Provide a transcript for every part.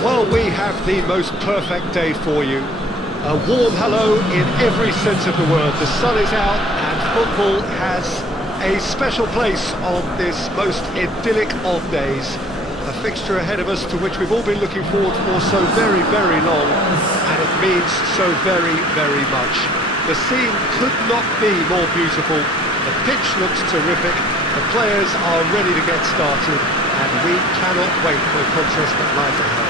Well, we have the most perfect day for you. A warm hello in every sense of the word. The sun is out and football has a special place on this most idyllic of days. A fixture ahead of us to which we've all been looking forward for so very, very long, and it means so very, very much. The scene could not be more beautiful. The pitch looks terrific. The players are ready to get started, and we cannot wait for the contest that lies ahead.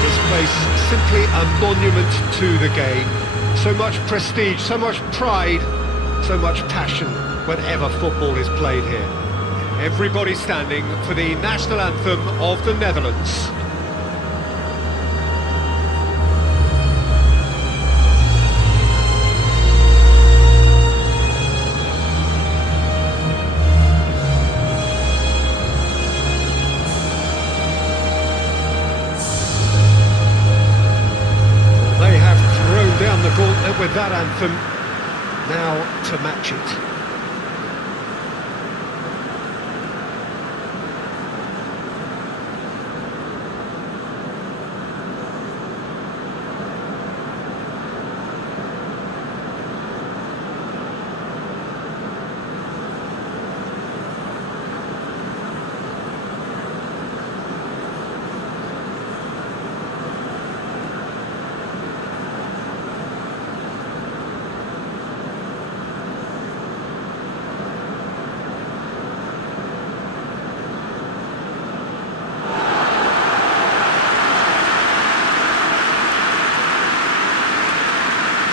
This place, simply a monument to the game. So much prestige, so much pride, so much passion whenever football is played here. Everybody standing for the national anthem of the Netherlands. They have thrown down the gauntlet with that anthem. Now to match it.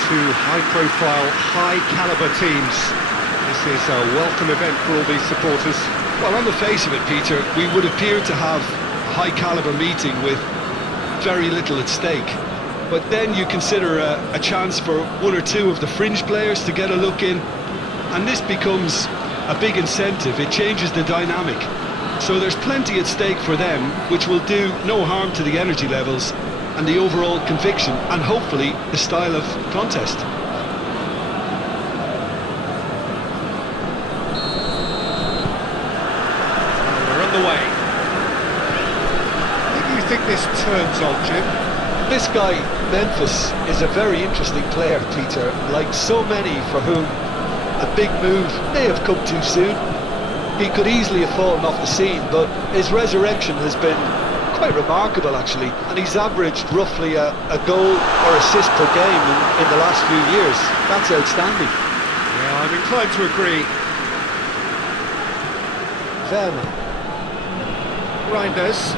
Two high-profile, high-caliber teams. This is a welcome event for all these supporters. Well, on the face of it, Peter, we would appear to have a high-caliber meeting with very little at stake. But then you consider a chance for one or two of the fringe players to get a look in, and this becomes a big incentive. It changes the dynamic. So there's plenty at stake for them, which will do no harm to the energy levels and the overall conviction, and hopefully the style of contest. We're on the way. Who do you think this turns on, Jim? This guy, Memphis, is a very interesting player, Peter. Like so many for whom a big move may have come too soon. He could easily have fallen off the scene, but his resurrection has been quite remarkable, actually, and he's averaged roughly a goal or assist per game in the last few years. That's outstanding. Yeah, I'm inclined to agree. Verma. Reinders.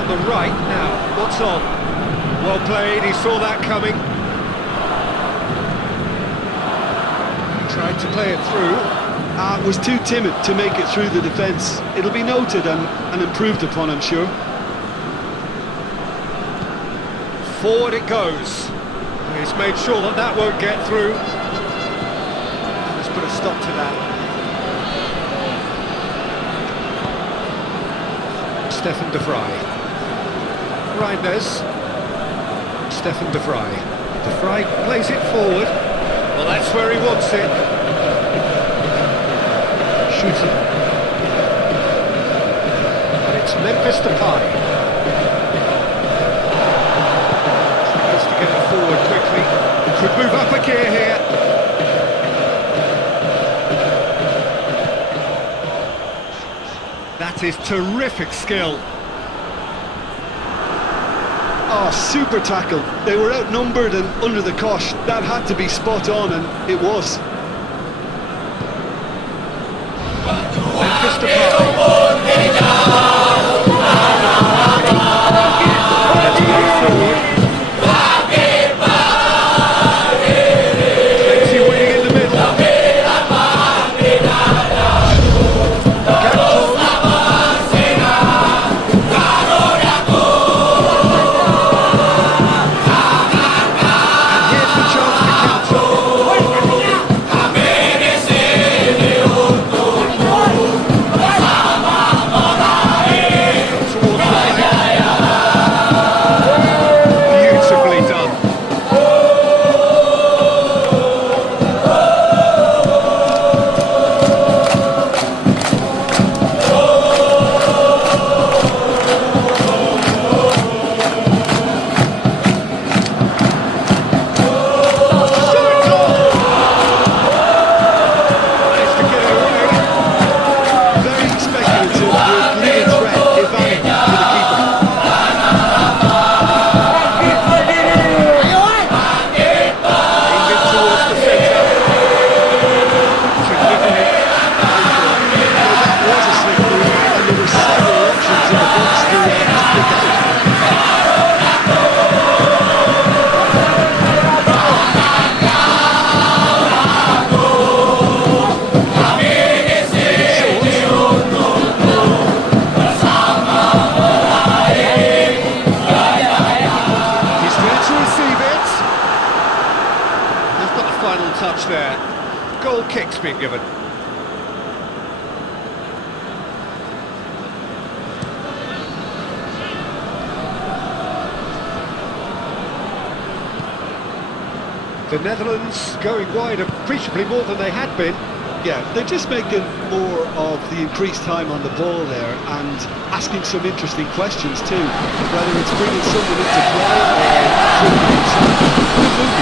On the right now. What's on? Well played, he saw that coming. He tried to play it through. Was too timid to make it through the defence. It'll be noted and improved upon, I'm sure. Forward it goes. He's made sure that that won't get through. Let's put a stop to that. Stefan de Vrij. Reinders. Stefan de Vrij. De Vrij plays it forward. Well, that's where he wants it. Shooting. And it's Memphis Depay. Tries to get it forward quickly. Could move up a gear here. That is terrific skill. Oh, super tackle. They were outnumbered and under the cosh. That had to be spot on, and it was. Memphis Depay. Let's play forward. Plenty waiting in the middle. And here's the chance to counter. kick's been given. The Netherlands going wide appreciably more than they had been. Yeah, they're just making more of the increased time on the ball there and asking some interesting questions too, whether it's bringing someone into play or dribbling inside. Good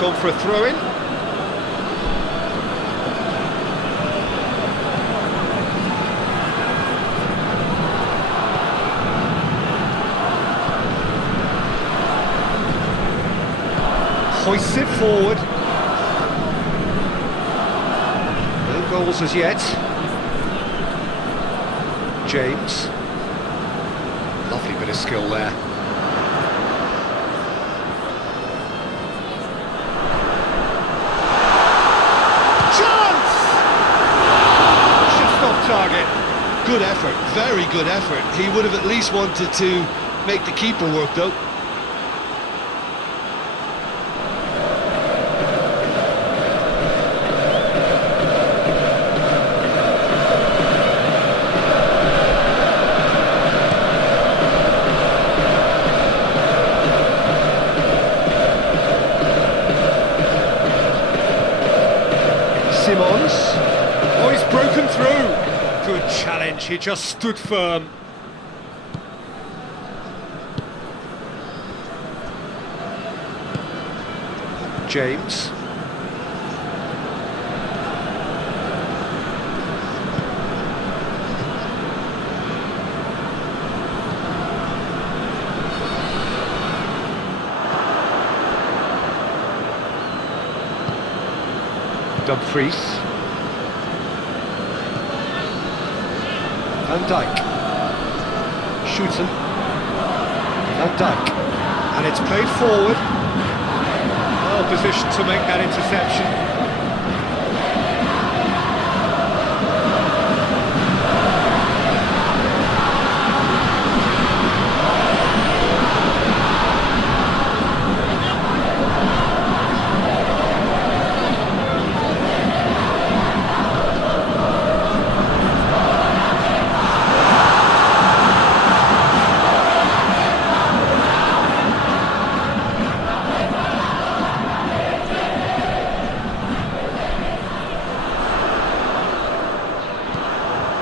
Gone for a throw-in. Hoists it forward. No goals as yet. James. Lovely bit of skill there. Target. Good effort, very good effort. He would have at least wanted to make the keeper work though. Simons. Oh, he's broken through. Good challenge, he just stood firm. James. Dumfries. Van Dijk. Shooten. Van Dijk. And it's played forward. Well positioned to make that interception.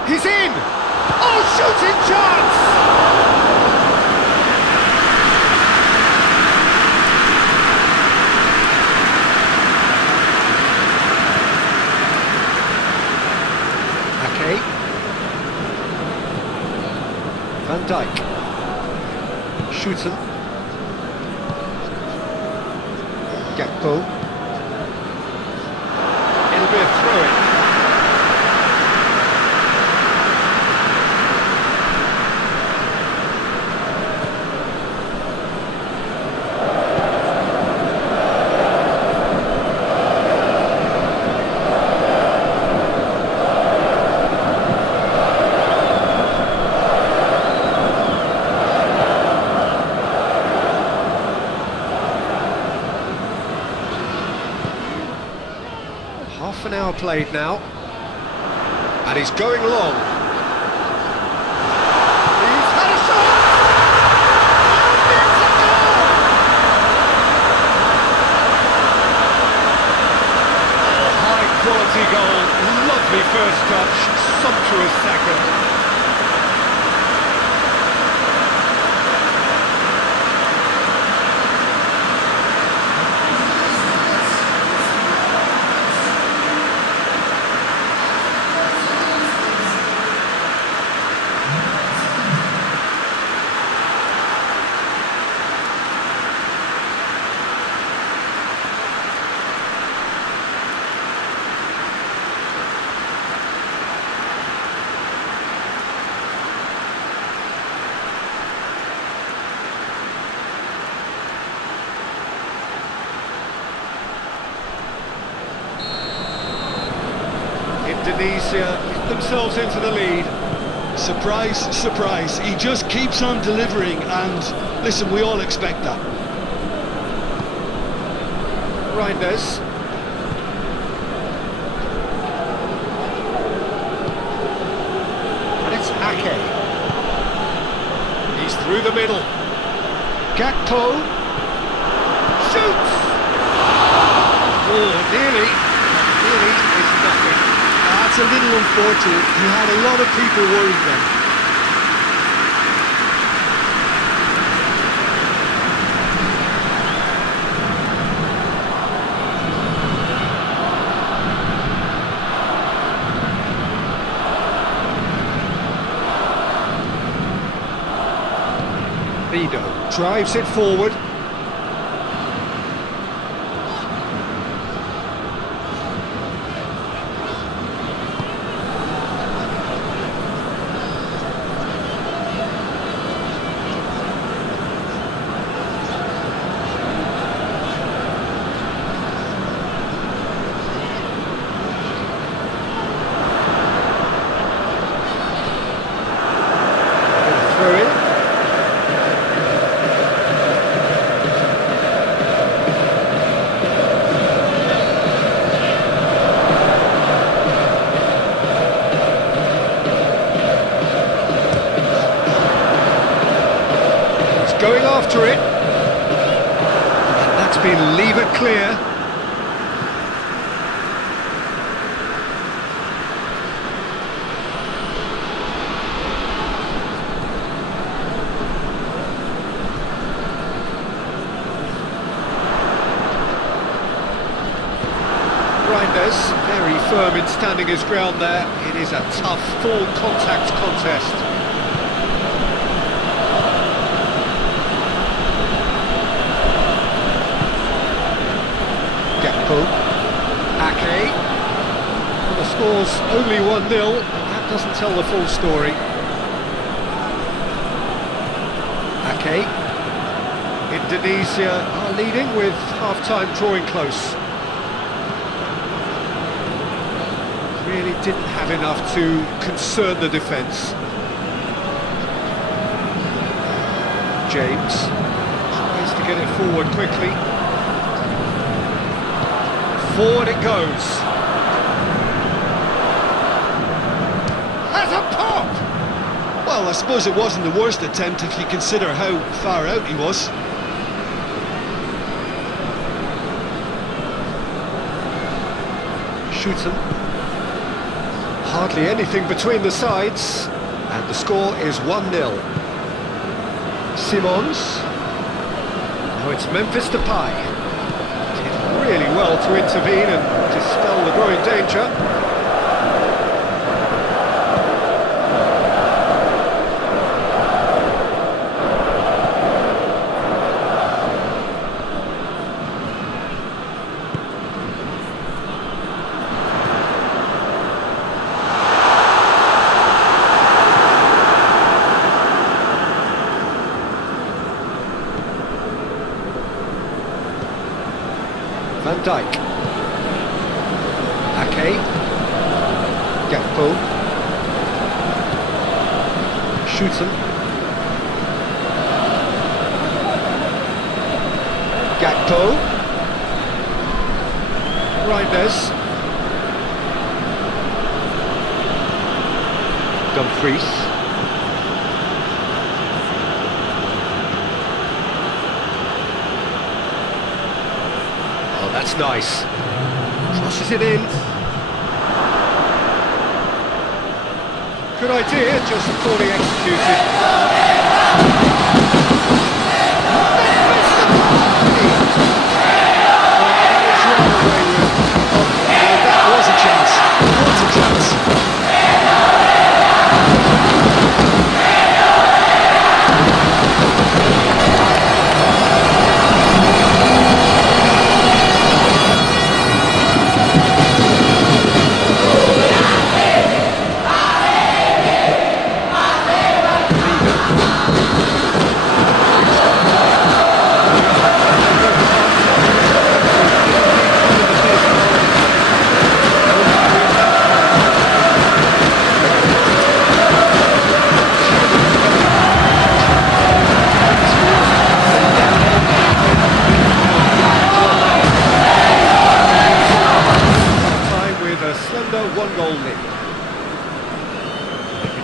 He's in! Oh, shooting chance! Okay. Van Dijk. Shooten. Gakpo. It'll be a throw-in. Half an hour played now. And he's going long. He's had a shot! And it's a goal! High quality goal. Lovely first touch. Sumptuous second. Indonesia get themselves into the lead. Surprise, surprise. He just keeps on delivering, and listen, we all expect that. Reinders. And it's Ake. He's through the middle. Gakpo. Shoots! Oh, nearly. Nearly is nothing. That's a little unfortunate. He had a lot of people worried then. Vido drives it forward. Going after it, and that's been levered clear. Reinders, very firm in standing his ground there. It is a tough full contact contest. Ake. Well, the score's only 1-0, and that doesn't tell the full story. Ake. Indonesia are leading with half-time drawing close. Really didn't have enough to concern the defence. James tries to get it forward quickly. Forward it goes. Has a pop! Well, I suppose it wasn't the worst attempt if you consider how far out he was. Shoots him. Hardly anything between the sides. And the score is 1-0. Simons. Now it's Memphis Depay. Really well to intervene and dispel the growing danger. Van Dijk. Ake. Gakpo. Shoots him. Gakpo. Reinders. Dumfries. Oh, that's nice. Crosses it in. Good idea, just poorly executed. That was a chance. What a chance.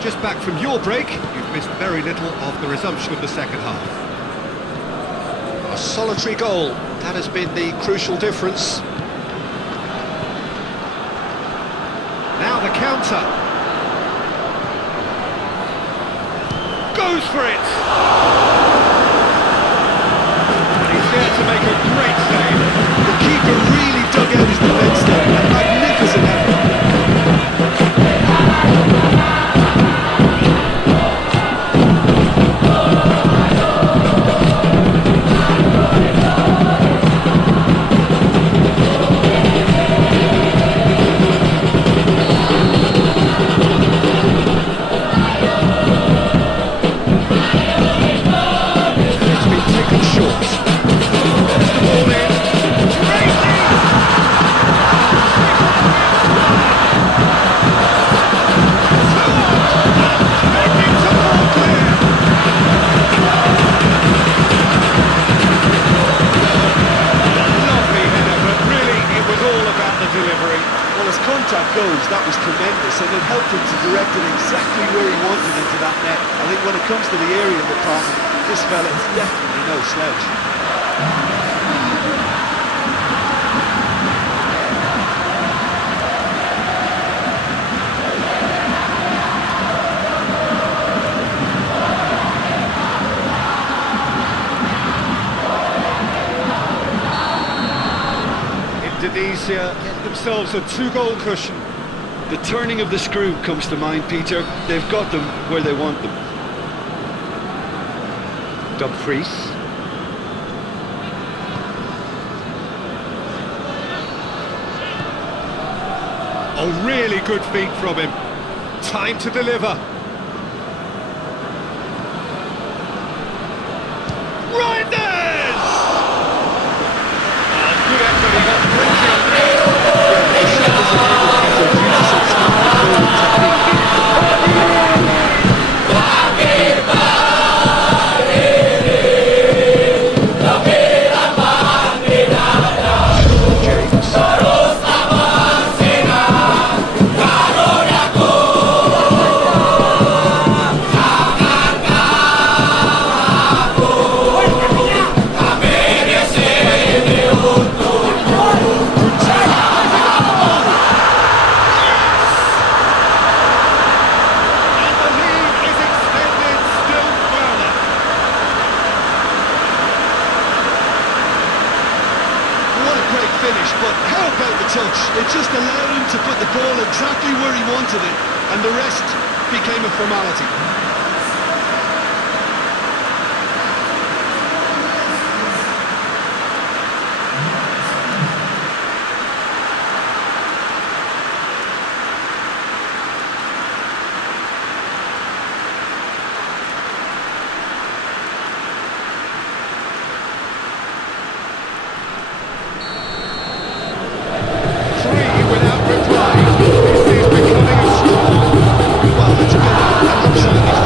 Just back from your break, you've missed very little of the resumption of the second half. A solitary goal, that has been the crucial difference. Now the counter. Goes for it! And he's there to make a great save. The keeper really dug out his defence there. A magnificent effort. Goes, that was tremendous, and it helped him to direct it exactly where he wanted into that net. I think when it comes to the area department, this fella is definitely no slouch. Indonesia get themselves a 2-goal cushion. The turning of the screw comes to mind, Peter. They've got them where they want them. Dumfries. Oh, really good feet from him. Time to deliver. It just allowed him to put the ball exactly where he wanted it, and the rest became a formality. Without reply, this is becoming a struggle. Well, it's been an absolutely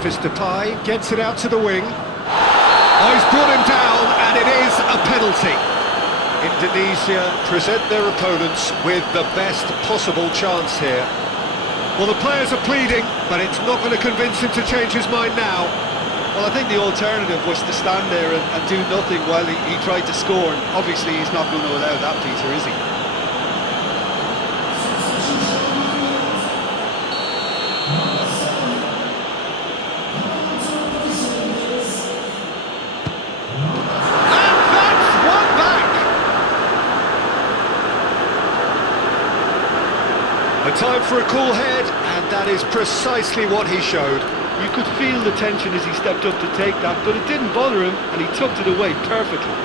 Memphis Depay gets it out to the wing. Oh, he's brought him down, and it is a penalty. Indonesia present their opponents with the best possible chance here. Well, the players are pleading, but it's not going to convince him to change his mind now. Well, I think the alternative was to stand there and do nothing while he tried to score. And obviously, he's not going to allow that, Peter, is he? A time for a cool head, and that is precisely what he showed. You could feel the tension as he stepped up to take that, but it didn't bother him, and he tucked it away perfectly.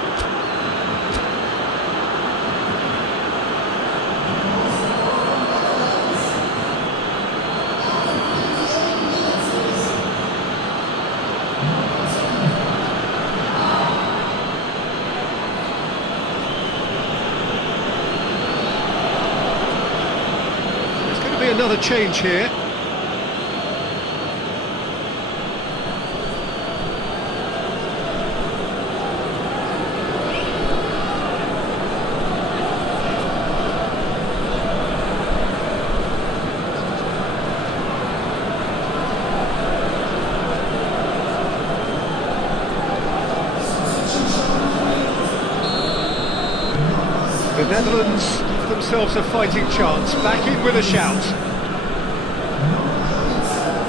Another change here. The Netherlands give themselves a fighting chance, back in with a shout.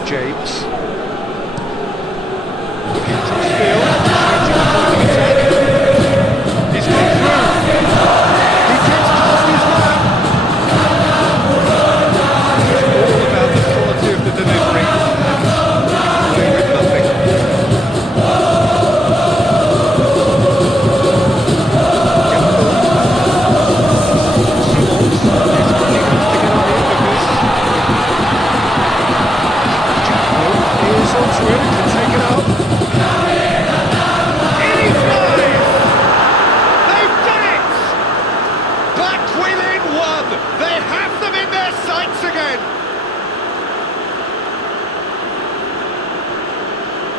James. Looking to his field, changing the point of attack. He's gone through. He gets past his man. It's all about the quality of the delivery. Away with nothing.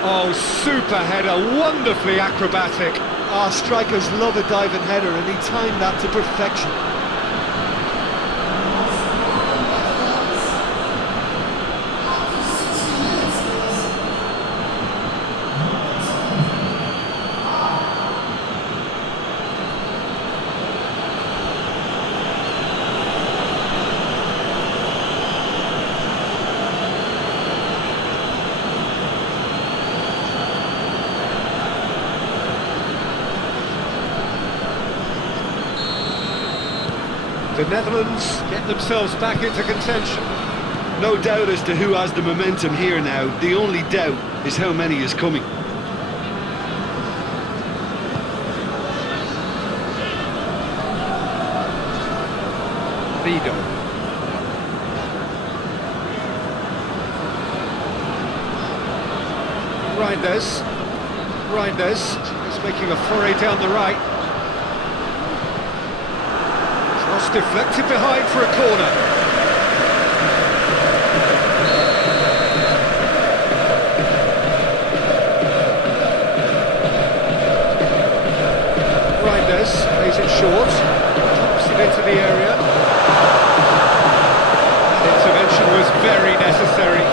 Oh, super header, wonderfully acrobatic. Ah, strikers love a diving header, and he timed that to perfection. The Netherlands get themselves back into contention. No doubt as to who has the momentum here now. The only doubt is how many is coming. Vigo. Reinders is making a foray down the right. Cross deflected behind for a corner. Reinders plays it short, drops it into the area. That intervention was very necessary.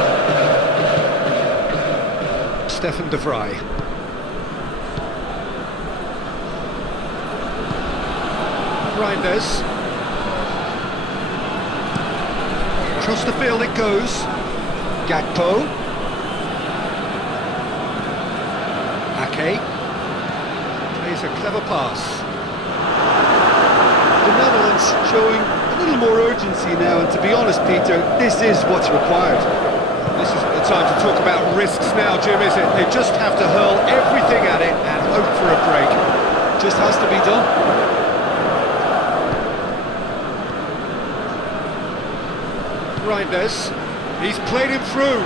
Stefan de Vrij. Reinders. Across the field it goes. Gakpo. Ake. Plays a clever pass. The Netherlands showing a little more urgency now, and to be honest, Peter, this is what's required. This isn't the time to talk about risks now, Jim, is it? They just have to hurl everything at it and hope for a break. Just has to be done. Reinders, he's played him through.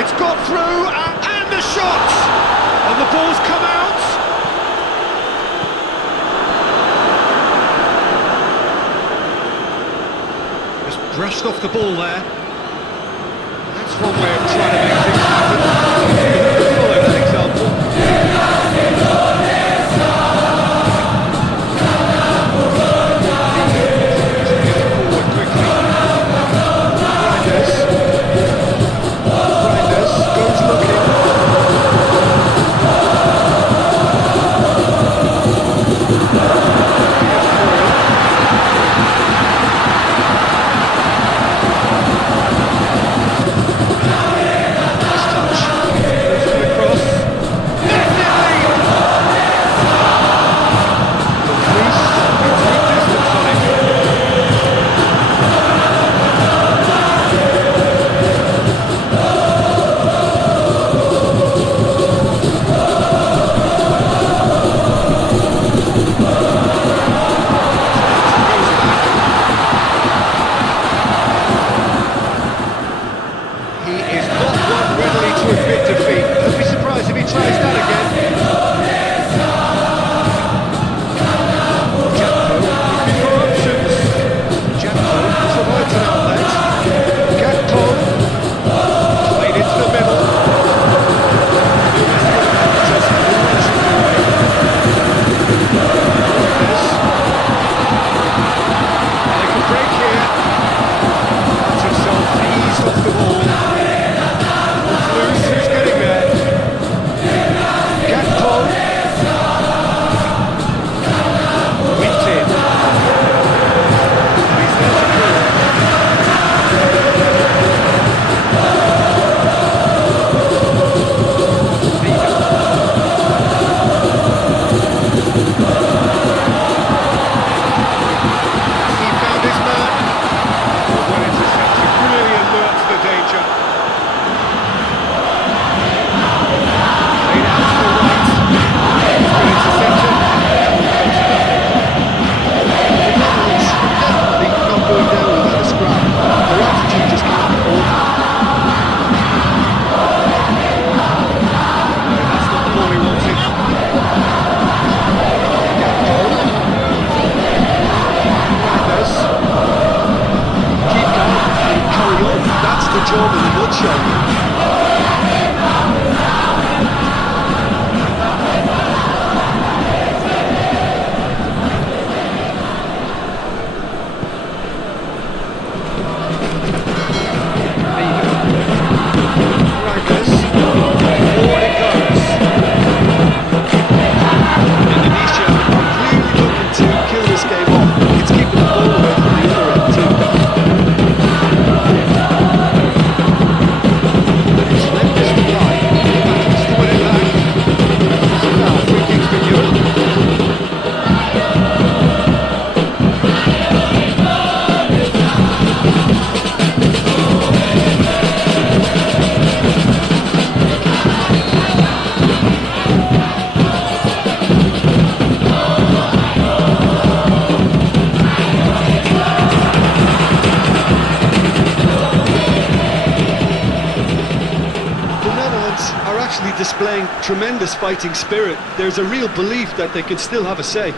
It's got through, and the shot! And the ball's come out. Just brushed off the ball there. That's one way of trying to make things happen. to admit defeat. Don't be surprised if he tries that again. Looking for options. Jacko provides an outlet. Gakpo played into the middle. They can break here. Finds himself eased off the ball. Loose, who's getting there? Gakpo. Whipped in. He's there to clear. He found his man. Well intercepted, really alert to the danger. Played out to the right. Good interception. The Netherlands definitely not going down without a scrap. Their attitude just can't be bought. That's not the ball he wanted. Gakpo. Reinders. Keep going and carry on. That's the job in a nutshell. Reinders. Forward it goes. Indonesia are really looking to kill this game off. It's keeping the ball away from the other end too. Tremendous reply. Manages to win it back. So now free kicks for Europe. The Netherlands are actually displaying tremendous fighting spirit. There's a real belief that they can still have a say.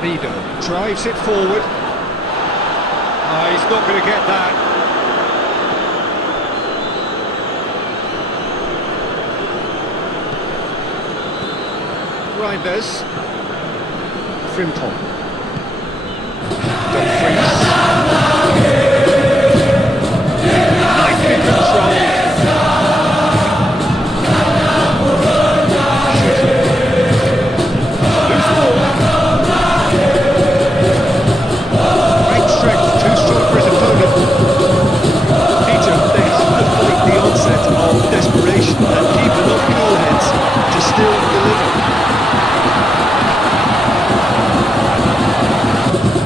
Vido drives it forward. He's not going to get that. Reinders. Frimpong. Dumfries. Nicely controlled. Loose ball. Great strength, too strong for his opponent. Peter, they have to fight the onset of desperation and keep enough cool heads to still deliver.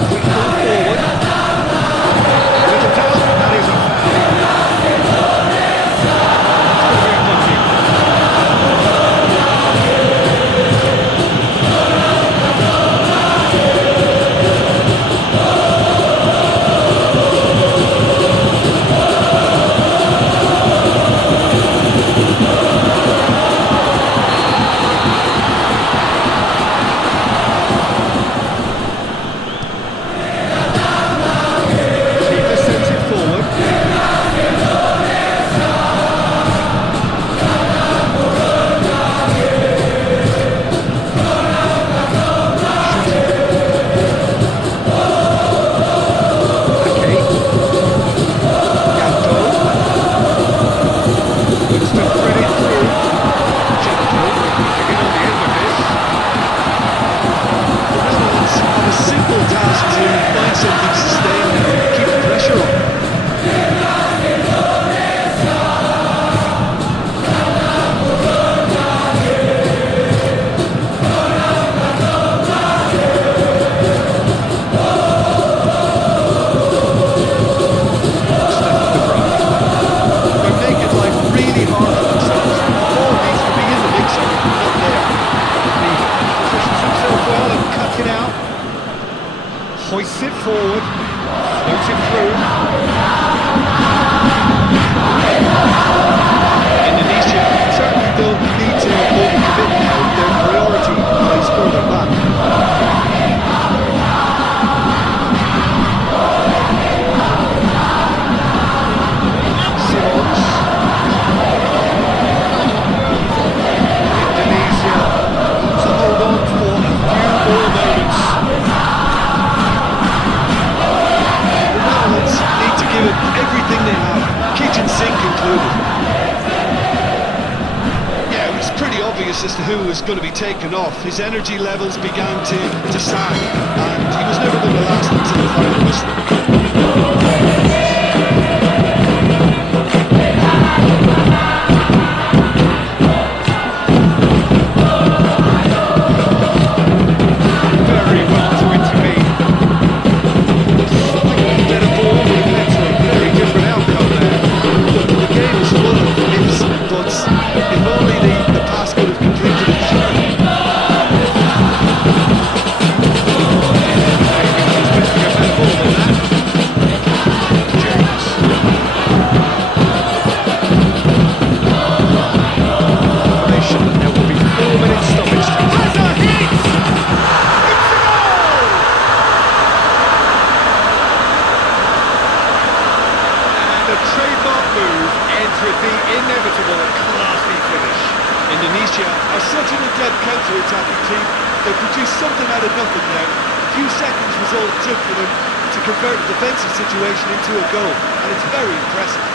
Quick ball forward. hoists it forward, floats it through. Indonesia certainly don't need to overcommit now. Their priority lies further back. Indonesia to hold on for a few more moments. The Netherlands need to give it everything they have, kitchen sink included. Yeah, it was pretty obvious as to who was going to be taken off. His energy levels began to sag, and he was never going to last until the final whistle. Very well to intervene. Slightly better ball would have led to a very different outcome there. Look, the game is full of ifs and buts. If only the pass could have completed it. Expecting a better ball than that. James. Formation, there will be 4 minutes stoppage. Has a hit! It's a goal! And a trademark move ends with the inevitable classy finish. Indonesia are such an adept counter-attacking team. They produced something out of nothing there. A few seconds was all it took for them to convert a defensive situation into a goal, and it's very impressive.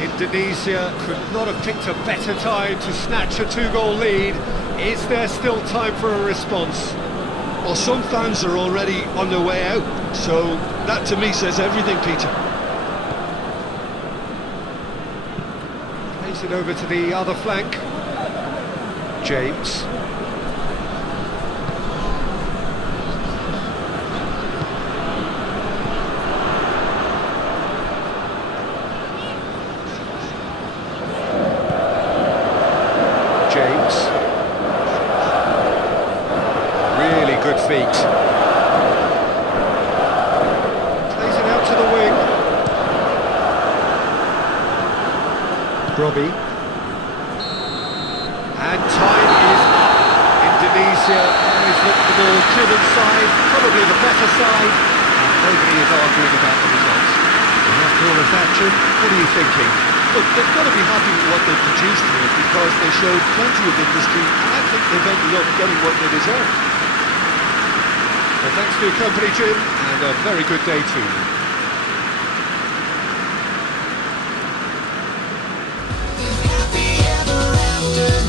Indonesia could not have picked a better time to snatch a 2-goal lead. Is there still time for a response? Well, some fans are already on their way out, so that to me says everything, Peter. Plays it over to the other flank. James. James. Really good feet. Plays it out to the wing. Robbie. And time is up. Indonesia always looked the more driven side, probably the better side, and nobody is arguing about the results. And after all of that, Jim, what are you thinking? Look, they've got to be happy with what they've produced here because they showed plenty of industry, and I think they've ended up getting what they deserve. Well, thanks for your company, Jim, and a very good day to you. Happy ever after.